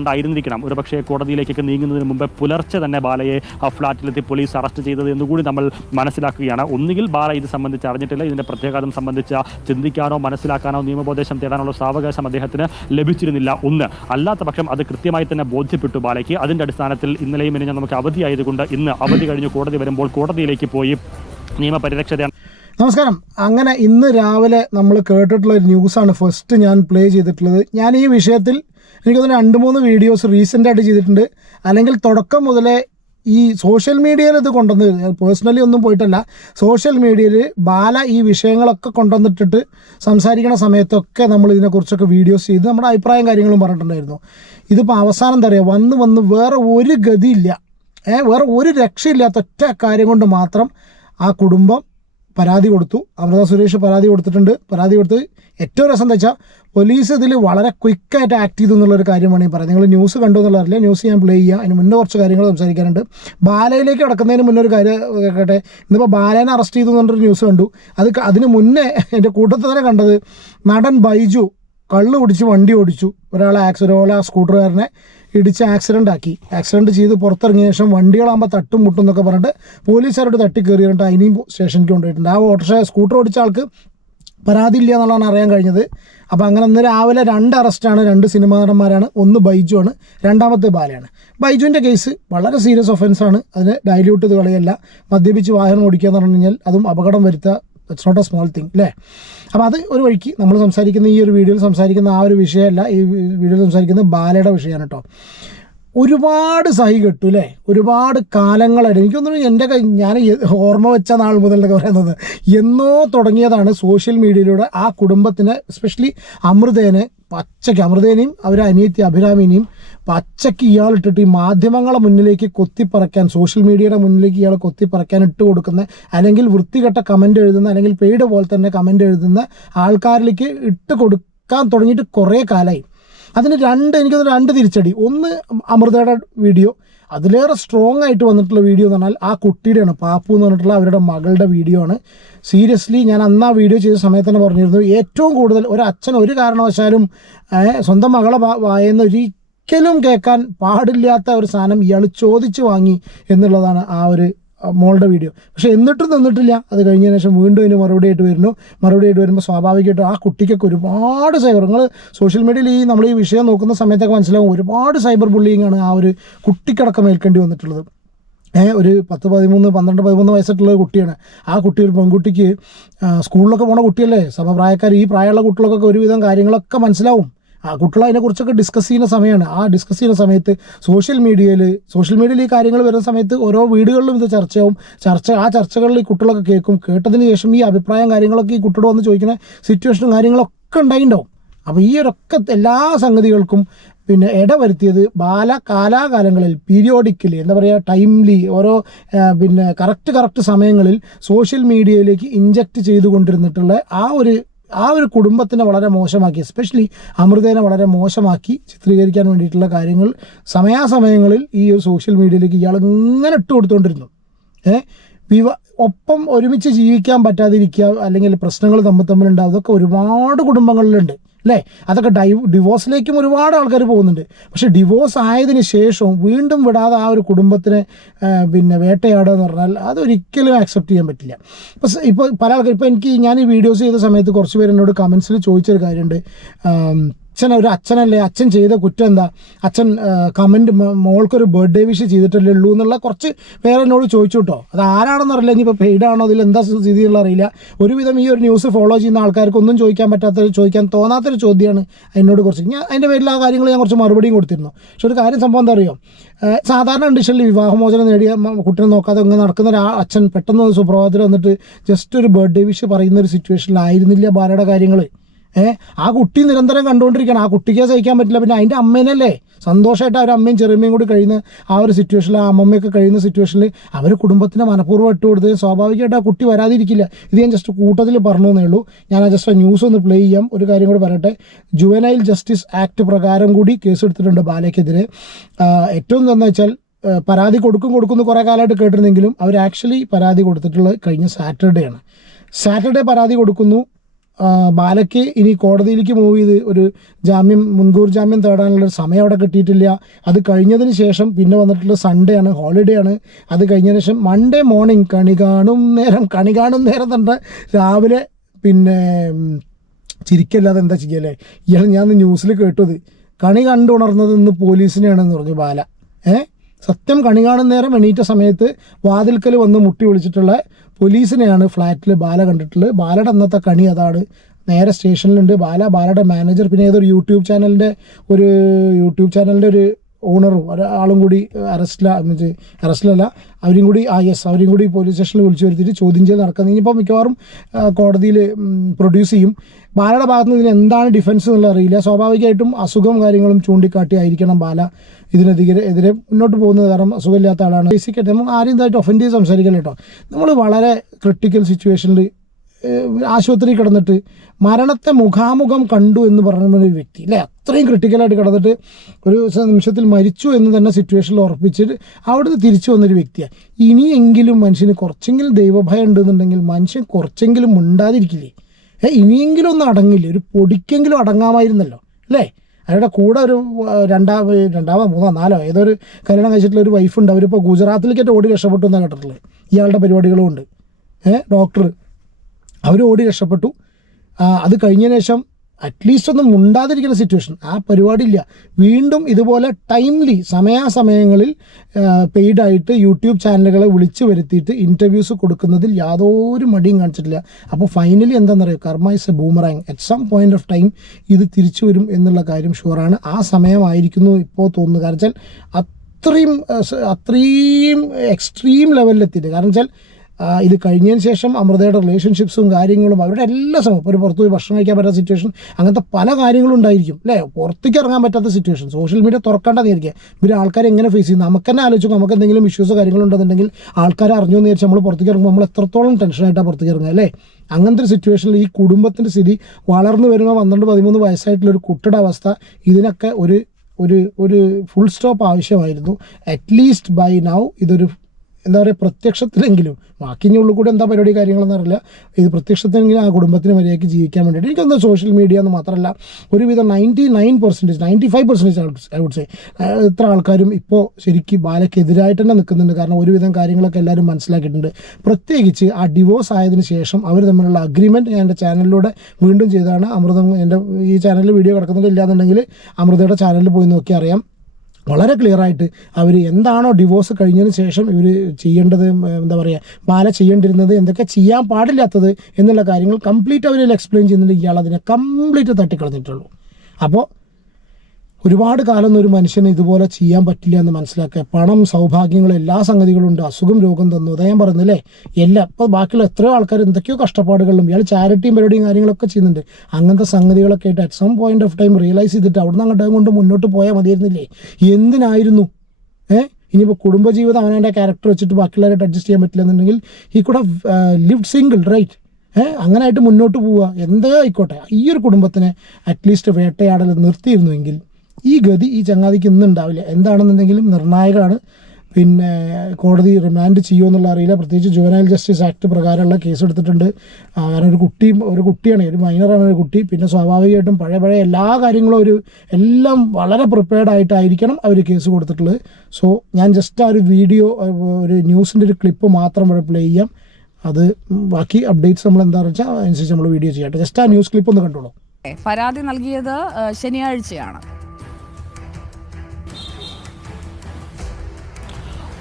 ഉണ്ടായിരുന്നിരിക്കണം. ഒരുപക്ഷെ കോടതിയിലേക്കൊക്കെ നീങ്ങുന്നതിന് മുമ്പ് പുലർച്ചെ തന്നെ ബാലയെ ഫ്ളാറ്റിലെത്തി പോലീസ് അറസ്റ്റ് ചെയ്തത് എന്നുകൂടി നമ്മൾ മനസ്സിലാക്കുകയാണ്. ഒന്നുകിൽ ബാല ഇത് സംബന്ധിച്ച് അറിഞ്ഞിട്ടില്ല. ഇതിന്റെ പ്രത്യാഘാതം സംബന്ധിച്ച് ചിന്തിക്കാനോ മനസ്സിലാക്കാനോ നിയമോപദേശം തേടാനുള്ള സാവകാശം അദ്ദേഹത്തിന് ലഭിച്ചിരുന്നില്ല. ഒന്ന് അല്ലാത്ത പക്ഷം അത് കൃത്യമായി തന്നെ ബോധ്യപ്പെട്ടു ബാലയ്ക്ക്. അതിന്റെ അടിസ്ഥാനത്തിൽ ഇന്നലെയും ഇനി നമുക്ക് അവധിയായതുകൊണ്ട് ഇന്ന് അവധി കഴിഞ്ഞ് കോടതി വരുമ്പോൾ കോടതിയിലേക്ക് പോയി നിയമപരിരക്ഷതയാണ്. നമസ്കാരം. അങ്ങനെ ഇന്ന് രാവിലെ നമ്മൾ കേട്ടിട്ടുള്ള ഒരു ന്യൂസാണ് ഫസ്റ്റ് ഞാൻ പ്ലേ ചെയ്തിട്ടുള്ളത്. ഞാൻ ഈ വിഷയത്തിൽ എനിക്കൊന്ന് രണ്ട് മൂന്ന് വീഡിയോസ് റീസെന്റ് ആയിട്ട് ചെയ്തിട്ടുണ്ട്. അല്ലെങ്കിൽ തുടക്കം മുതലേ ഈ സോഷ്യൽ മീഡിയയിൽ ഇത് കൊണ്ടുവന്ന് പേഴ്സണലി ഒന്നും പോയിട്ടല്ല. സോഷ്യൽ മീഡിയയിൽ ബാല ഈ വിഷയങ്ങളൊക്കെ കൊണ്ടുവന്നിട്ടിട്ട് സംസാരിക്കുന്ന സമയത്തൊക്കെ നമ്മൾ ഇതിനെക്കുറിച്ചൊക്കെ വീഡിയോസ് ചെയ്ത് നമ്മുടെ അഭിപ്രായം കാര്യങ്ങളും പറഞ്ഞിട്ടുണ്ടായിരുന്നു. ഇതിപ്പോൾ അവസാനം എന്താ പറയുക വന്ന് വന്ന് വേറെ ഒരു ഗതിയില്ല. ഏ വേറെ ഒരു രക്ഷയില്ലാത്ത ഒറ്റ കാര്യം കൊണ്ട് മാത്രം ആ കുടുംബം പരാതി കൊടുത്തു. അമൃത സുരേഷ് പരാതി കൊടുത്തിട്ടുണ്ട്. പരാതി കൊടുത്ത് ഏറ്റവും രസം എന്താ വെച്ചാൽ പോലീസ് ഇതിൽ വളരെ ക്വിക്കായിട്ട് ആക്ട് ചെയ്തു എന്നുള്ളൊരു കാര്യമാണ് ഈ പറയുന്നത്. നിങ്ങൾ ന്യൂസ് കണ്ടു എന്നുള്ളതറിയില്ല ന്യൂസ് ഞാൻ പ്ലേ ചെയ്യാം. അതിന് മുന്നേ കുറച്ച് കാര്യങ്ങൾ സംസാരിക്കാനുണ്ട്. ബാലയിലേക്ക് കിടക്കുന്നതിന് മുന്നേ ഒരു കാര്യം കേട്ടെ ഇന്നിപ്പോൾ ബാലേനെ അറസ്റ്റ് ചെയ്തു എന്നുള്ളൊരു ന്യൂസ് കണ്ടു. അത് അതിന് മുന്നേ എന്റെ കൂട്ടത്തിൽ തന്നെ കണ്ടത് നടൻ ബൈജു കള്ള് പിടിച്ച് വണ്ടി ഓടിച്ചു. ഒരാളെ ആക്സിഡന്റ് ഓല സ്കൂട്ടറുകാരനെ ഇടിച്ച് ആക്സിഡന്റ് ആക്കി. ആക്സിഡന്റ് ചെയ്ത് പുറത്തിറങ്ങിയ ശേഷം വണ്ടികളാകുമ്പോൾ തട്ടും മുട്ടും എന്നൊക്കെ പറഞ്ഞിട്ട് പോലീസുകാരോട് തട്ടി കയറിയിട്ട് അതിനെയും സ്റ്റേഷനിലേക്ക് കൊണ്ടുപോയിട്ടുണ്ട്. ആ ഓട്ടോറിക്ഷ സ്കൂട്ടർ ഓടിച്ച ആൾക്ക് പരാതി ഇല്ല എന്നുള്ളതാണ് അറിയാൻ കഴിഞ്ഞത്. അപ്പോൾ അങ്ങനെ ഇന്ന് രാവിലെ രണ്ട് അറസ്റ്റാണ് രണ്ട് സിനിമാ നടന്മാരാണ് ഒന്ന് ബൈജു ആണ് രണ്ടാമത്തെ ബാലയാണ്. ബൈജുവിന്റെ കേസ് വളരെ സീരിയസ് ഒഫൻസാണ് അതിന് ഡൈല്യൂട്ട് ചെയ്ത് കളയല്ല. മദ്യപിച്ച് വാഹനം ഓടിക്കുക എന്ന് പറഞ്ഞു കഴിഞ്ഞാൽ അതും അപകടം വരുത്തുക it's not a small thing അല്ലേ അപ്പോൾ അത് ഒരു വഴിക്ക് നമ്മൾ സംസാരിക്കുന്ന ഈ ഒരു വീഡിയോയിൽ സംസാരിക്കുന്ന ആ ഒരു വിഷയമല്ല ഈ വീഡിയോയിൽ സംസാരിക്കുന്നത് ബാലയുടെ വിഷയമാണ് കേട്ടോ ഒരുപാട് സഹി കിട്ടും അല്ലേ ഒരുപാട് കാലങ്ങളായിട്ട്. എനിക്കൊന്നും എന്റെ ഞാൻ ഓർമ്മ വെച്ച നാൾ മുതലൊക്കെ പറയുന്നത് എന്നോ തുടങ്ങിയതാണ് സോഷ്യൽ മീഡിയയിലൂടെ ആ കുടുംബത്തിന് എസ്പെഷ്യലി അമൃതേനെ പച്ചയ്ക്ക് അമൃതേനെയും അവരെ അനിയത്തി അഭിരാമിനെയും പച്ചയ്ക്ക് ഇയാളിട്ടിട്ട് ഈ മാധ്യമങ്ങളെ മുന്നിലേക്ക് കൊത്തിപ്പറക്കാൻ സോഷ്യൽ മീഡിയയുടെ മുന്നിലേക്ക് ഇയാളെ കൊത്തിപ്പറക്കാൻ ഇട്ട് കൊടുക്കുന്ന അല്ലെങ്കിൽ വൃത്തികെട്ട കമന്റ് എഴുതുന്ന അല്ലെങ്കിൽ പെയ്ഡ് പോലെ തന്നെ കമന്റ് എഴുതുന്ന ആൾക്കാരിലേക്ക് ഇട്ട് കൊടുക്കാൻ തുടങ്ങിയിട്ട് കുറേ കാലമായി അതിന് രണ്ട് എനിക്കൊന്ന് രണ്ട് തിരിച്ചടി. ഒന്ന് അമൃതയുടെ വീഡിയോ. അതിലേറെ സ്ട്രോങ് ആയിട്ട് വന്നിട്ടുള്ള വീഡിയോ എന്ന് പറഞ്ഞാൽ ആ കുട്ടിയുടെയാണ് പാപ്പു എന്ന് പറഞ്ഞിട്ടുള്ള അവരുടെ മകളുടെ വീഡിയോ ആണ്. സീരിയസ്ലി ഞാൻ അന്ന് ആ വീഡിയോ ചെയ്ത സമയത്ത് തന്നെ പറഞ്ഞിരുന്നു ഏറ്റവും കൂടുതൽ ഒരു അച്ഛൻ ഒരു കാരണവശാലും സ്വന്തം മകളെ വായെന്ന് ഒരിക്കലും കേൾക്കാൻ പാടില്ലാത്ത ഒരു സാധനം ഇയാൾ ചോദിച്ചു വാങ്ങി എന്നുള്ളതാണ് ആ ഒരു മോളുടെ വീഡിയോ. പക്ഷേ എന്നിട്ടും തന്നിട്ടില്ല അത് കഴിഞ്ഞതിന് ശേഷം വീണ്ടും ഇതിന് മറുപടി ആയിട്ട് വരുന്നു. മറുപടി ആയിട്ട് വരുമ്പോൾ സ്വാഭാവികമായിട്ടും ആ കുട്ടിക്കൊക്കെ ഒരുപാട് സൈബർ നിങ്ങൾ സോഷ്യൽ മീഡിയയിൽ ഈ നമ്മൾ ഈ വിഷയം നോക്കുന്ന സമയത്തൊക്കെ മനസ്സിലാവും ഒരുപാട് സൈബർ ബുള്ളിങ് ആണ് ആ ഒരു കുട്ടിക്കടക്കം ഏൽക്കേണ്ടി വന്നിട്ടുള്ളത്. ഒരു പത്ത് പതിമൂന്ന് പന്ത്രണ്ട് പതിമൂന്ന് വയസ്സായിട്ടുള്ള കുട്ടിയാണ്. ആ കുട്ടി ഒരു പെൺകുട്ടിക്ക് സ്കൂളിലൊക്കെ പോണ കുട്ടിയല്ലേ? സമപ്രായക്കാർ ഈ പ്രായമുള്ള കുട്ടികൾക്കൊക്കെ ഒരുവിധം കാര്യങ്ങളൊക്കെ മനസ്സിലാവും. ആ കുട്ടികൾ അതിനെക്കുറിച്ചൊക്കെ ഡിസ്കസ് ചെയ്യുന്ന സമയമാണ്. ആ ഡിസ്കസ് ചെയ്യുന്ന സമയത്ത് സോഷ്യൽ മീഡിയയിൽ സോഷ്യൽ മീഡിയയിൽ ഈ കാര്യങ്ങൾ വരുന്ന സമയത്ത് ഓരോ വീടുകളിലും ഇത് ചർച്ചയാവും. ചർച്ച ആ ചർച്ചകളിൽ ഈ കുട്ടികളൊക്കെ കേൾക്കും. കേട്ടതിന് ശേഷം ഈ അഭിപ്രായം കാര്യങ്ങളൊക്കെ ഈ കുട്ടിയോട് വന്ന് ചോദിക്കുന്ന സിറ്റുവേഷനും കാര്യങ്ങളൊക്കെ ഉണ്ടായിട്ടുണ്ടാവും അപ്പോൾ ഈ ഒരൊക്കെ എല്ലാ സംഗതികൾക്കും പിന്നെ ഇടവരുത്തിയത് ബാല കാലാകാലങ്ങളിൽ പീരിയോഡിക്കലി എന്താ പറയുക ടൈംലി ഓരോ പിന്നെ കറക്റ്റ് കറക്റ്റ് സമയങ്ങളിൽ സോഷ്യൽ മീഡിയയിലേക്ക് ഇഞ്ചക്ട് ചെയ്തുകൊണ്ടിരുന്നിട്ടുള്ള ആ ഒരു ആ ഒരു കുടുംബത്തിനെ വളരെ മോശമാക്കി എസ്പെഷ്യലി അമൃതേനെ വളരെ മോശമാക്കി ചിത്രീകരിക്കാൻ വേണ്ടിയിട്ടുള്ള കാര്യങ്ങൾ സമയാസമയങ്ങളിൽ ഈ ഒരു സോഷ്യൽ മീഡിയയിലേക്ക് ഇയാൾ ഇങ്ങനെ ഇട്ട് കൊടുത്തുകൊണ്ടിരുന്നു ഏഹ് വിവ ഒപ്പം ഒരുമിച്ച് ജീവിക്കാൻ പറ്റാതിരിക്കുക അല്ലെങ്കിൽ പ്രശ്നങ്ങൾ തമ്മിൽ തമ്മിലുണ്ടാവും അതൊക്കെ ഒരുപാട് കുടുംബങ്ങളിലുണ്ട്. അല്ലേ? അതൊക്കെ ഡൈ ഡിവോഴ്സിലേക്കും ഒരുപാട് ആൾക്കാർ പോകുന്നുണ്ട്. പക്ഷെ ഡിവോഴ്സ് ആയതിന് ശേഷവും വീണ്ടും വിടാതെ ആ ഒരു കുടുംബത്തിന് പിന്നെ വേട്ടയാടുക എന്ന് പറഞ്ഞാൽ അതൊരിക്കലും ആക്സെപ്റ്റ് ചെയ്യാൻ പറ്റില്ല. ഇപ്പോൾ ഇപ്പോൾ പല ആൾക്കാർ ഇപ്പോൾ എനിക്ക് ഞാൻ ഈ വീഡിയോസ് ചെയ്ത സമയത്ത് കുറച്ച് പേര് എന്നോട് കമൻസിൽ ചോദിച്ചൊരു കാര്യമുണ്ട്. അച്ഛൻ ഒരു അച്ഛനല്ലേ? അച്ഛൻ ചെയ്ത കുറ്റം എന്താ? അച്ഛൻ കമന്റ് മോൾക്കൊരു ബർത്ത്ഡേ വിഷ് ചെയ്തിട്ടല്ലേ ഉള്ളൂ എന്നുള്ള കുറച്ച് പേര് എന്നോട് ചോദിച്ചു കേട്ടോ. അത് ആരാണെന്ന് അറിയില്ല ഇനിയിപ്പോൾ പെയ്ഡ് ആണോ അതിൽ എന്താ സ്ഥിതിയുള്ള അറിയില്ല. ഒരുവിധം ഈ ഒരു ന്യൂസ് ഫോളോ ചെയ്യുന്ന ആൾക്കാർക്ക് ഒന്നും ചോദിക്കാൻ പറ്റാത്ത ചോദിക്കാൻ തോന്നാത്തൊരു ചോദ്യമാണ് എന്നോട് കുറച്ച്. ഞാൻ അതിന്റെ പേരിൽ ആ കാര്യങ്ങൾ ഞാൻ കുറച്ച് മറുപടിയും കൊടുത്തിരുന്നു. പക്ഷെ ഒരു കാര്യം സംഭവം എന്താ അറിയോ? സാധാരണ കണ്ടീഷനിൽ വിവാഹമോചനം നേടിയ കുട്ടിനെ നോക്കാതെ ഇങ്ങനെ നടക്കുന്ന ഒരു അച്ഛൻ പെട്ടെന്ന് സുപ്രഭാതത്തിൽ വന്നിട്ട് ജസ്റ്റ് ഒരു ബർത്ത്ഡേ വിഷ് പറയുന്ന ഒരു സിറ്റുവേഷനിലായിരുന്നില്ല ബാലയുടെ കാര്യങ്ങൾ ഏ? ആ കുട്ടി നിരന്തരം കണ്ടുകൊണ്ടിരിക്കണം ആ കുട്ടിക്കേ സഹിക്കാൻ പറ്റില്ല. പിന്നെ അതിന്റെ അമ്മേനല്ലേ? സന്തോഷമായിട്ട് അവർ അമ്മയും ചെറുമ്മയും കൂടി കഴിയുന്ന ആ ഒരു സിറ്റുവേഷനിൽ ആ അമ്മമ്മയൊക്കെ കഴിയുന്ന സിറ്റുവേഷനിൽ അവർ കുടുംബത്തിന് മനഃപൂർവം ഇട്ട് കൊടുത്ത് സ്വാഭാവികമായിട്ട് ആ കുട്ടി വരാതിരിക്കില്ല. ഇത് ഞാൻ ജസ്റ്റ് കൂട്ടത്തിൽ പറഞ്ഞു എന്നേ ഉള്ളൂ. ഞാൻ ആ ജസ്റ്റ് ന്യൂസ് ഒന്ന് പ്ലേ ചെയ്യാം. ഒരു കാര്യം കൂടി പറയട്ടെ. ജുവനൈൽ ജസ്റ്റിസ് ആക്ട് പ്രകാരം കൂടി കേസെടുത്തിട്ടുണ്ട് ബാലയ്ക്കെതിരെ. ആ, ഏറ്റവും എന്താണെന്ന് വെച്ചാൽ പരാതി കൊടുക്കും കൊടുക്കുന്നു കുറേ കാലമായിട്ട് കേട്ടിരുന്നെങ്കിലും അവർ ആക്ച്വലി പരാതി കൊടുത്തിട്ടുള്ളത് കഴിഞ്ഞ സാറ്റർഡേ ആണ്. സാറ്റർഡേ പരാതി കൊടുക്കുന്നു. ആ, ബാലയ്ക്ക് ഇനി കോടതിയിലേക്ക് മൂവ് ചെയ്ത് ഒരു ജാമ്യം മുൻകൂർ ജാമ്യം തേടാനുള്ള ഒരു സമയം അവിടെ കിട്ടിയിട്ടില്ല. അത് കഴിഞ്ഞതിന് ശേഷം പിന്നെ വന്നിട്ടുള്ള സൺഡേ ആണ് ഹോളിഡേ ആണ്. അത് കഴിഞ്ഞതിന് ശേഷം മൺഡേ മോർണിംഗ് കണി കാണും നേരം കണി കാണും നേരം തന്നെ രാവിലെ പിന്നെ ചിരിക്കല്ലാതെ എന്താ ചെയ്യല്ലേ? ഇയാൾ ഞാൻ ന്യൂസിൽ കേട്ടത്. കണി കണ്ടുണർന്നത് ഇന്ന് പോലീസിനെയാണെന്ന് പറഞ്ഞു ബാല. ഏഹ് സത്യം കണി കാണുന്ന നേരം എണീറ്റ സമയത്ത് വാതിൽക്കൽ വന്ന് മുട്ടി വിളിച്ചിട്ടുള്ള പോലീസിനെയാണ് ഫ്ലാറ്റിൽ ബാല കണ്ടിട്ടുള്ളത്. ബാലയുടെ അന്നത്തെ കണി അതാണ്. നേരെ സ്റ്റേഷനിലുണ്ട്. ബാല ബാലയുടെ മാനേജർ പിന്നെ ഏതൊരു യൂട്യൂബ് ചാനലിന്റെ ഒരു യൂട്യൂബ് ചാനലിന്റെ ഒരു ഓണറും ഒരാളും കൂടി അറസ്റ്റില അറസ്റ്റിലല്ല അവരും കൂടി ആ യെസ് അവരും കൂടി പോലീസ് സ്റ്റേഷനിൽ വിളിച്ചു വരുത്തിയിട്ട് ചോദ്യം ചെയ്ത് നടക്കുന്നത്. ഇനിയിപ്പോൾ മിക്കവാറും കോടതിയിൽ പ്രൊഡ്യൂസ് ചെയ്യും. ബാലയുടെ ഭാഗത്ത് നിന്ന് ഇതിന് എന്താണ് ഡിഫൻസ് എന്നുള്ള അറിയില്ല. സ്വാഭാവികമായിട്ടും അസുഖം കാര്യങ്ങളും ചൂണ്ടിക്കാട്ടി ആയിരിക്കണം ബാല. ഇതിനെതിരെ എതിരെ മുന്നോട്ട് പോകുന്നത് കാരണം അസുഖമില്ലാത്ത ആളാണ്. ബേസിക്കായിട്ട് നമ്മൾ ആരും ഇതായിട്ട് ഒഫൻഡ് ചെയ്ത് സംസാരിക്കില്ല കേട്ടോ. നമ്മൾ വളരെ ക്രിട്ടിക്കൽ സിറ്റുവേഷനിൽ ആശുപത്രി കിടന്നിട്ട് മരണത്തെ മുഖാമുഖം കണ്ടു എന്ന് പറയുന്ന ഒരു വ്യക്തി അല്ലേ? അത്രയും ക്രിട്ടിക്കലായിട്ട് കിടന്നിട്ട് ഒരു നിമിഷത്തിൽ മരിച്ചു എന്ന് തന്നെ സിറ്റുവേഷനിൽ ഉറപ്പിച്ചിട്ട് അവിടുന്ന് തിരിച്ചു വന്നൊരു വ്യക്തിയാണ് ഇനിയെങ്കിലും മനുഷ്യന് കുറച്ചെങ്കിലും ദൈവഭയം ഉണ്ടെന്നുണ്ടെങ്കിൽ മനുഷ്യൻ കുറച്ചെങ്കിലും ഉണ്ടാതിരിക്കില്ലേ ഇനിയെങ്കിലും ഒന്നും അടങ്ങില്ല. ഒരു പൊടിക്കെങ്കിലും അടങ്ങാമായിരുന്നല്ലോ. അല്ലേ? അവരുടെ കൂടെ ഒരു രണ്ടാം രണ്ടാമോ മൂന്നോ നാലോ ഏതോ ഒരു കല്യാണം കഴിച്ചിട്ടുള്ള ഒരു വൈഫുണ്ട് അവരിപ്പോൾ ഗുജറാത്തിലേക്കൊക്കെ ഓടി രക്ഷപ്പെട്ടു എന്നാണ് കേട്ടിട്ടുള്ളത്. ഇയാളുടെ പരിപാടികളും ഉണ്ട്. ഏഹ് ഡോക്ടർ അവർ ഓടി രക്ഷപ്പെട്ടു. അത് കഴിഞ്ഞതിന് ശേഷം അറ്റ്ലീസ്റ്റ് ഒന്നും മുണ്ടാതിരിക്കുന്ന സിറ്റുവേഷൻ ആ പരിപാടി ഇല്ല വീണ്ടും ഇതുപോലെ ടൈംലി സമയാസമയങ്ങളിൽ പെയ്ഡായിട്ട് യൂട്യൂബ് ചാനലുകളെ വിളിച്ചു വരുത്തിയിട്ട് ഇന്റർവ്യൂസ് കൊടുക്കുന്നതിൽ യാതൊരു മടിയും കാണിച്ചിട്ടില്ല. അപ്പോൾ ഫൈനലി എന്താണെന്നറിയോ? Karma is a boomerang at some point of time ഇത് തിരിച്ചു വരും എന്നുള്ള കാര്യം ഷുവറാണ് ആ സമയമായിരിക്കുന്നു ഇപ്പോൾ തോന്നുന്നത് കാരണം വെച്ചാൽ അത്രയും അത്രയും എക്സ്ട്രീം ലെവലിലെത്തിയിട്ട് കാരണം വെച്ചാൽ ഇത് കഴിഞ്ഞതിന് ശേഷം അമൃതയുടെ റിലേഷൻഷിപ്സും കാര്യങ്ങളും അവരുടെ എല്ലാ സമയം ഒരു പുറത്ത് പോയി ഭക്ഷണം കഴിക്കാൻ പറ്റാത്ത സിറ്റുവേഷൻ അങ്ങനത്തെ പല കാര്യങ്ങളും ഉണ്ടായിരിക്കും അല്ലേ? പുറത്തേക്ക് ഇറങ്ങാൻ പറ്റാത്ത സിറ്റുവേഷൻ സോഷ്യൽ മീഡിയ തുറക്കേണ്ടതായിരിക്കും. ഇവർ ആൾക്കാർ എങ്ങനെ ഫേസ് ചെയ്യും? നമുക്ക് തന്നെ ആലോചിക്കും നമുക്ക് എന്തെങ്കിലും ഇഷ്യൂസോ കാര്യങ്ങളുണ്ടെന്നുണ്ടെങ്കിൽ ആൾക്കാരെ അറിഞ്ഞു എന്ന് വിചാരിച്ച് നമ്മൾ പുറത്തേക്ക് ഇറങ്ങുമ്പോൾ നമ്മൾ എത്രത്തോളം ടെൻഷനായിട്ടാണ് പുറത്തേക്ക് ഇറങ്ങുക അല്ലേ? അങ്ങനത്തെ ഒരു സിറ്റുവേഷനിൽ ഈ കുടുംബത്തിന്റെ സ്ഥിതി വളർന്നു വരുന്ന പന്ത്രണ്ട് പതിമൂന്ന് വയസ്സായിട്ടുള്ള ഒരു കുട്ടിയുടെ അവസ്ഥ ഇതിനൊക്കെ ഒരു ഒരു ഒരു ഫുൾ സ്റ്റോപ്പ് ആവശ്യമായിരുന്നു. അറ്റ്ലീസ്റ്റ് ബൈ നൗ ഇതൊരു എന്താ പറയുക പ്രത്യക്ഷത്തിലെങ്കിലും. ബാക്കി ഇനി ഉള്ളിൽ കൂടെ എന്താ പരിപാടി കാര്യങ്ങളെന്ന് അറിയില്ല. ഇത് പ്രത്യക്ഷത്തിലെങ്കിലും ആ കുടുംബത്തിന് മര്യാദയ്ക്ക് ജീവിക്കാൻ വേണ്ടിയിട്ട്. എനിക്കൊന്ന് സോഷ്യൽ മീഡിയ എന്ന് മാത്രമല്ല ഒരുവിധം ninety nine percentage ninety five percentage I would say ഇത്ര ആൾക്കാരും ഇപ്പോൾ ശരിക്കും ബാലയ്ക്കെതിരായിട്ട് തന്നെ നിൽക്കുന്നുണ്ട്. കാരണം ഒരുവിധം കാര്യങ്ങളൊക്കെ എല്ലാവരും മനസ്സിലാക്കിയിട്ടുണ്ട്. പ്രത്യേകിച്ച് ആ ഡിവോഴ്സ് ആയതിനു ശേഷം അവർ തമ്മിലുള്ള അഗ്രിമെന്റ് ഞാൻ എന്റെ ചാനലിലൂടെ വീണ്ടും ചെയ്താണ് അമൃതം എന്റെ ഈ ചാനലിൽ വീഡിയോ കിടക്കുന്നുണ്ട്. ഇല്ലാന്നുണ്ടെങ്കിൽ അമൃതയുടെ ചാനലിൽ പോയി നോക്കി അറിയാം. വളരെ ക്ലിയർ ആയിട്ട് അവർ എന്താണോ ഡിവോഴ്സ് കഴിഞ്ഞതിന് ശേഷം ഇവർ ചെയ്യേണ്ടത് എന്താ പറയുക ബാല ചെയ്യേണ്ടിരുന്നത് എന്തൊക്കെ ചെയ്യാൻ പാടില്ലാത്തത് എന്നുള്ള കാര്യങ്ങൾ കംപ്ലീറ്റ് അവരിൽ എക്സ്പ്ലെയിൻ ചെയ്യുന്നുണ്ട്. ഇയാൾ അതിനെ കംപ്ലീറ്റ് തട്ടിക്കളഞ്ഞിട്ടുള്ളൂ. അപ്പോൾ ഒരുപാട് കാലം ഒരു മനുഷ്യന് ഇതുപോലെ ചെയ്യാൻ പറ്റില്ല എന്ന് മനസ്സിലാക്കുക. പണം സൗഭാഗ്യങ്ങൾ എല്ലാ സംഗതികളും ഉണ്ട് അസുഖം രോഗം തന്നു. അതാ ഞാൻ പറയുന്നില്ലേ എല്ലാം. ഇപ്പോൾ ബാക്കിയുള്ള എത്രയോ ആൾക്കാർ എന്തൊക്കെയോ കഷ്ടപ്പാടുകളിലും ഇയാൾ ചാരിറ്റിയും പരിപാടിയും കാര്യങ്ങളൊക്കെ ചെയ്യുന്നുണ്ട്. അങ്ങനത്തെ സംഗതികളൊക്കെ ആയിട്ട് at some point of time realise ചെയ്തിട്ട് അവിടുന്ന് അങ്ങോട്ട് കൊണ്ട് മുന്നോട്ട് പോയാൽ മതിയായിരുന്നില്ലേ? എന്തിനായിരുന്നു? ഏഹ് ഇനിയിപ്പോൾ കുടുംബജീവിതം അവനവന്റെ ക്യാരക്ടർ വെച്ചിട്ട് ബാക്കിയുള്ളവരായിട്ട് അഡ്ജസ്റ്റ് ചെയ്യാൻ പറ്റില്ല എന്നുണ്ടെങ്കിൽ ഈ കൂടെ ലിവ്ഡ് സിംഗിൾ റൈറ്റ് ഏഹ് അങ്ങനായിട്ട് മുന്നോട്ട് പോവുക. എന്തേ ആയിക്കോട്ടെ. ഈ ഒരു കുടുംബത്തിനെ അറ്റ്ലീസ്റ്റ് വേട്ടയാടൽ നിർത്തിയിരുന്നുവെങ്കിൽ ഈ ഗതി ഈ ചങ്ങാതിക്ക് ഇന്നുണ്ടാവില്ല എന്താണെന്നുണ്ടെങ്കിലും നിർണായകമാണ് പിന്നെ കോടതി റിമാൻഡ് ചെയ്യുമോ എന്നുള്ള അറിയില്ല. പ്രത്യേകിച്ച് ജുവനൈൽ ജസ്റ്റിസ് ആക്ട് പ്രകാരമുള്ള കേസ് എടുത്തിട്ടുണ്ട്. കാരണം ഒരു കുട്ടിയും ഒരു കുട്ടിയാണ്. ഒരു മൈനറാണ് ഒരു കുട്ടി. പിന്നെ സ്വാഭാവികമായിട്ടും പഴയ പഴയ എല്ലാ കാര്യങ്ങളും ഒരു എല്ലാം വളരെ പ്രിപ്പയർഡ് ആയിട്ടായിരിക്കണം അവർ കേസ് കൊടുത്തിട്ടുള്ളത്. സോ ഞാൻ ജസ്റ്റ് ആ ഒരു വീഡിയോ ഒരു ന്യൂസിന്റെ ഒരു ക്ലിപ്പ് മാത്രം ഇവിടെ പ്ലേ ചെയ്യാം. അത് ബാക്കി അപ്ഡേറ്റ്സ് നമ്മൾ എന്താ വെച്ചാൽ അതനുസരിച്ച് നമ്മൾ വീഡിയോ ചെയ്യാം. ജസ്റ്റ് ആ ന്യൂസ് ക്ലിപ്പ് ഒന്ന് കണ്ടോളൂ. പരാതി നൽകിയത് ശനിയാഴ്ചയാണ്.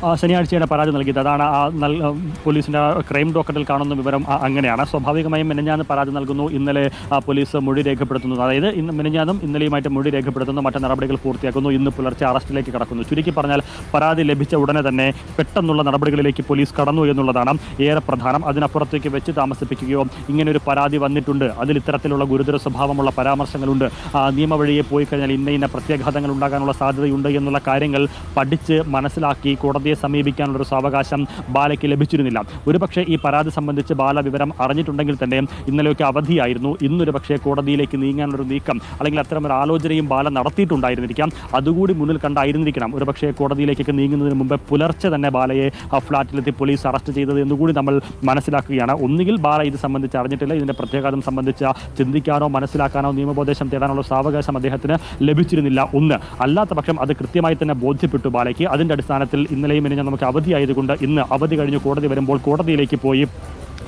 ആ, ശനിയാഴ്ചയാണ് പരാതി നൽകിയത്. അതാണ് ആ പോലീസിന്റെ ക്രൈം ഡോക്കറ്റിൽ കാണുന്ന വിവരം അങ്ങനെയാണ്. സ്വാഭാവികമായും മെനഞ്ഞാന്ന് പരാതി നൽകുന്നു. ഇന്നലെ പോലീസ് മൊഴി രേഖപ്പെടുത്തുന്നു. അതായത് ഇന്ന് മെനഞ്ഞാന്നും ഇന്നലെയുമായിട്ട് മൊഴി രേഖപ്പെടുത്തുന്നു. മറ്റു നടപടികൾ പൂർത്തിയാക്കുന്നു. ഇന്ന് പുലർച്ചെ അറസ്റ്റിലേക്ക് കടക്കുന്നു. ചുരുക്കി പറഞ്ഞാൽ പരാതി ലഭിച്ച ഉടനെ തന്നെ പെട്ടെന്നുള്ള നടപടികളിലേക്ക് പോലീസ് കടന്നു എന്നുള്ളതാണ് ഏറെ പ്രധാനം. അതിനപ്പുറത്തേക്ക് വെച്ച് താമസിപ്പിക്കുകയോ ഇങ്ങനെ ഒരു പരാതി വന്നിട്ടുണ്ട്. അതിൽ ഇത്തരത്തിലുള്ള ഗുരുതര സ്വഭാവമുള്ള പരാമർശങ്ങളുണ്ട്. നിയമവഴിയെ പോയി കഴിഞ്ഞാൽ ഇന്ന ഇന്ന പ്രത്യാഘാതങ്ങൾ ഉണ്ടാകാനുള്ള സാധ്യതയുണ്ട് എന്നുള്ള കാര്യങ്ങൾ പഠിച്ച് മനസ്സിലാക്കി കോടതിയെ കോടതിയെ സമീപിക്കാനുള്ള ഒരു സാവകാശം ബാലയ്ക്ക് ലഭിച്ചിരുന്നില്ല. ഒരുപക്ഷെ ഈ പരാതി സംബന്ധിച്ച് ബാല വിവരം അറിഞ്ഞിട്ടുണ്ടെങ്കിൽ തന്നെ ഇന്നലെയൊക്കെ അവധിയായിരുന്നു. ഇന്നൊരു പക്ഷേ കോടതിയിലേക്ക് നീങ്ങാനൊരു നീക്കം അല്ലെങ്കിൽ അത്തരം ഒരു ആലോചനയും ബാല നടത്തിയിട്ടുണ്ടായിരുന്നിരിക്കാം. അതുകൂടി മുന്നിൽ കണ്ടായിരുന്നിരിക്കണം. ഒരുപക്ഷെ കോടതിയിലേക്കൊക്കെ നീങ്ങുന്നതിന് മുമ്പ് പുലർച്ചെ തന്നെ ബാലയെ ഫ്ളാറ്റിലെത്തി പോലീസ് അറസ്റ്റ് ചെയ്തത് എന്നുകൂടി നമ്മൾ മനസ്സിലാക്കുകയാണ്. ഒന്നുകിൽ ബാല ഇത് സംബന്ധിച്ച് അറിഞ്ഞിട്ടില്ല. ഇതിന്റെ പ്രത്യാഘാതം സംബന്ധിച്ച് ചിന്തിക്കാനോ മനസ്സിലാക്കാനോ നിയമോപദേശം തേടാനുള്ള സാവകാശം അദ്ദേഹത്തിന് ലഭിച്ചിരുന്നില്ല. ഒന്ന് അല്ലാത്ത പക്ഷം അത് കൃത്യമായി തന്നെ ബോധ്യപ്പെട്ടു ബാലയ്ക്ക്. അതിന്റെ അടിസ്ഥാനത്തിൽ ഇന്നലെയും ഇനി നമുക്ക് അവധിയായതുകൊണ്ട് ഇന്ന് അവധി കഴിഞ്ഞ് കോടതി വരുമ്പോൾ കോടതിയിലേക്ക് പോയി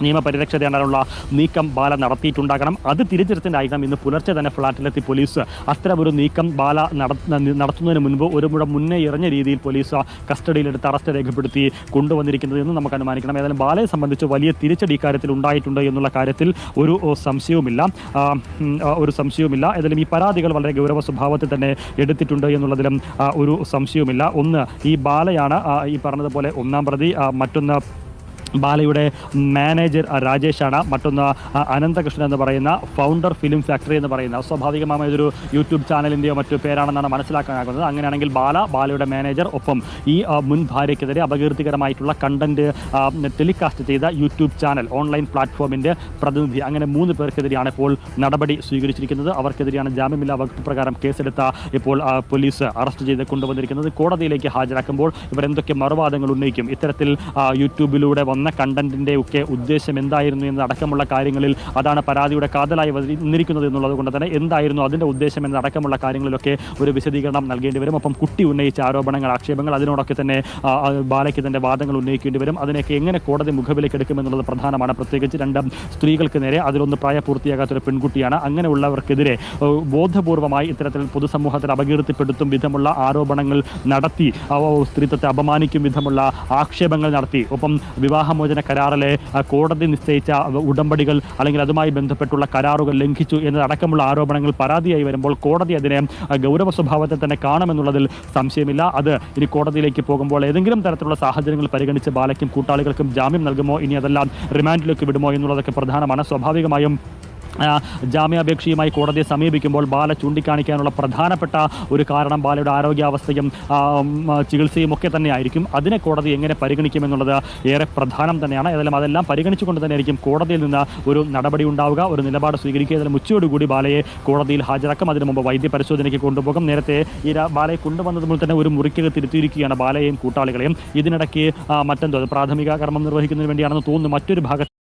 നിയമപരിരക്ഷ തേടാനുള്ള നീക്കം ബാല നടത്തിയിട്ടുണ്ടാകണം. അത് തിരിച്ചെടുത്തിട്ടായിരിക്കണം ഇന്ന് പുലർച്ചെ തന്നെ ഫ്ളാറ്റിലെത്തി പോലീസ് അത്തരമൊരു നീക്കം ബാല നട- നടത്തുന്നതിന് മുൻപ് ഒരു മുഴ മുന്നേ ഇറഞ്ഞ രീതിയിൽ പോലീസ് കസ്റ്റഡിയിലെടുത്ത് അറസ്റ്റ് രേഖപ്പെടുത്തി കൊണ്ടുവന്നിരിക്കുന്നത് എന്ന് നമുക്ക് അനുമാനിക്കണം. ഏതായാലും ബാലയെ സംബന്ധിച്ച് വലിയ തിരിച്ചടി ഇക്കാര്യത്തിൽ ഉണ്ടായിട്ടുണ്ട് എന്നുള്ള കാര്യത്തിൽ ഒരു സംശയവുമില്ല. ഒരു സംശയവുമില്ല. ഏതായാലും ഈ പരാതികൾ വളരെ ഗൗരവ സ്വഭാവത്തിൽ തന്നെ എടുത്തിട്ടുണ്ട് എന്നുള്ളതിലും ഒരു സംശയവുമില്ല. ഒന്ന് ഈ ബാലയാണ് ഈ പറഞ്ഞതുപോലെ ഒന്നാം പ്രതി മറ്റൊന്ന് ബാലയുടെ മാനേജർ രാജേഷാണ്. മറ്റൊന്ന് അനന്തകൃഷ്ണൻ എന്ന് പറയുന്ന ഫൗണ്ടർ ഫിലിം ഫാക്ടറി എന്ന് പറയുന്ന സ്വാഭാവികമായ ഇതൊരു യൂട്യൂബ് ചാനലിന്റെയോ മറ്റു പേരാണെന്നാണ് മനസ്സിലാക്കാനാകുന്നത്. അങ്ങനെയാണെങ്കിൽ ബാല ബാലയുടെ മാനേജർ ഒപ്പം ഈ മുൻ ഭാര്യയ്ക്കെതിരെ അപകീർത്തികരമായിട്ടുള്ള കണ്ടന്റ് ടെലികാസ്റ്റ് ചെയ്ത യൂട്യൂബ് ചാനൽ ഓൺലൈൻ പ്ലാറ്റ്ഫോമിന്റെ പ്രതിനിധി. അങ്ങനെ മൂന്ന് പേർക്കെതിരെയാണ് ഇപ്പോൾ നടപടി സ്വീകരിച്ചിരിക്കുന്നത്. അവർക്കെതിരെയാണ് ജാമ്യമില്ലാ വകുപ്പ് പ്രകാരം കേസെടുത്ത ഇപ്പോൾ പോലീസ് അറസ്റ്റ് ചെയ്ത് കൊണ്ടുവന്നിരിക്കുന്നത്. കോടതിയിലേക്ക് ഹാജരാക്കുമ്പോൾ ഇവരെന്തൊക്കെ മറുവാദങ്ങൾ ഉന്നയിക്കും? ഇത്തരത്തിൽ യൂട്യൂബിലൂടെ വന്ന കണ്ടന്റിന്റെ ഒക്കെ ഉദ്ദേശം എന്തായിരുന്നു എന്നതടക്കമുള്ള കാര്യങ്ങളിൽ അതാണ് പരാതിയുടെ കാതലായി വന്നിരിക്കുന്നത് എന്നുള്ളത് കൊണ്ട് തന്നെ എന്തായിരുന്നു അതിന്റെ ഉദ്ദേശം എന്നതടക്കമുള്ള കാര്യങ്ങളിലൊക്കെ ഒരു വിശദീകരണം നൽകേണ്ടി വരും. ഒപ്പം കുട്ടി ഉന്നയിച്ച ആരോപണങ്ങൾ ആക്ഷേപങ്ങൾ അതിനോടൊക്കെ തന്നെ ബാലയ്ക്ക് തന്നെ വാദങ്ങൾ ഉന്നയിക്കേണ്ടി വരും. അതിനൊക്കെ എങ്ങനെ കോടതി മുഖവിലേക്ക് എടുക്കുമെന്നുള്ളത് പ്രധാനമാണ്. പ്രത്യേകിച്ച് രണ്ട് സ്ത്രീകൾക്ക് നേരെ അതിലൊന്ന് പ്രായപൂർത്തിയാകാത്തൊരു പെൺകുട്ടിയാണ്. അങ്ങനെയുള്ളവർക്കെതിരെ ബോധപൂർവമായി ഇത്തരത്തിൽ പൊതുസമൂഹത്തിൽ അപകീർത്തിപ്പെടുത്തും വിധമുള്ള ആരോപണങ്ങൾ നടത്തി സ്ത്രീത്വത്തെ അപമാനിക്കും വിധമുള്ള ആക്ഷേപങ്ങൾ നടത്തി. ഒപ്പം വിവാഹമോചന കരാറിലെ കോടതി നിശ്ചയിച്ച ഉടമ്പടികൾ അല്ലെങ്കിൽ അതുമായി ബന്ധപ്പെട്ടുള്ള കരാറുകൾ ലംഘിച്ചു എന്നതടക്കമുള്ള ആരോപണങ്ങൾ പരാതിയായി വരുമ്പോൾ കോടതി അതിനെ ഗൗരവ സ്വഭാവത്തിൽ തന്നെ കാണുമെന്നുള്ളതിൽ സംശയമില്ല. അത് ഇനി കോടതിയിലേക്ക് പോകുമ്പോൾ ഏതെങ്കിലും തരത്തിലുള്ള സാഹചര്യങ്ങൾ പരിഗണിച്ച് ബാലയ്ക്കും കൂട്ടാളികൾക്കും ജാമ്യം നൽകുമോ? ഇനി അതെല്ലാം റിമാൻഡിലേക്ക് വിടുമോ എന്നുള്ളതൊക്കെ പ്രധാനമാണ്. സ്വാഭാവികമായും ജാമ്യാപേക്ഷയുമായി കോടതിയെ സമീപിക്കുമ്പോൾ ബാല ചൂണ്ടിക്കാണിക്കാനുള്ള പ്രധാനപ്പെട്ട ഒരു കാരണം ബാലയുടെ ആരോഗ്യാവസ്ഥയും ചികിത്സയും ഒക്കെ തന്നെയായിരിക്കും. അതിനെ കോടതി എങ്ങനെ പരിഗണിക്കുമെന്നുള്ളത് ഏറെ പ്രധാനം തന്നെയാണ്. ഏതായാലും അതെല്ലാം പരിഗണിച്ചുകൊണ്ട് തന്നെയായിരിക്കും കോടതിയിൽ നിന്ന് ഒരു നടപടി ഉണ്ടാവുക ഒരു നിലപാട് സ്വീകരിക്കുക. ഏതായാലും ഉച്ചയോടുകൂടി ബാലയെ കോടതിയിൽ ഹാജരാക്കും. അതിനു മുമ്പ് വൈദ്യ പരിശോധനയ്ക്ക് കൊണ്ടുപോകും. നേരത്തെ ഈ ബാലയെ കൊണ്ടുവന്നത് മുതൽ തന്നെ ഒരു മുറിക്കകത്ത് തിരുത്തിയിരിക്കുകയാണ് ബാലയെയും കൂട്ടാളികളെയും. ഇതിനിടയ്ക്ക് മറ്റെന്തോ പ്രാഥമിക കർമ്മം നിർവഹിക്കുന്നതിന് വേണ്ടിയാണെന്ന് തോന്നുന്നു. മറ്റൊരു ഭാഗത്ത്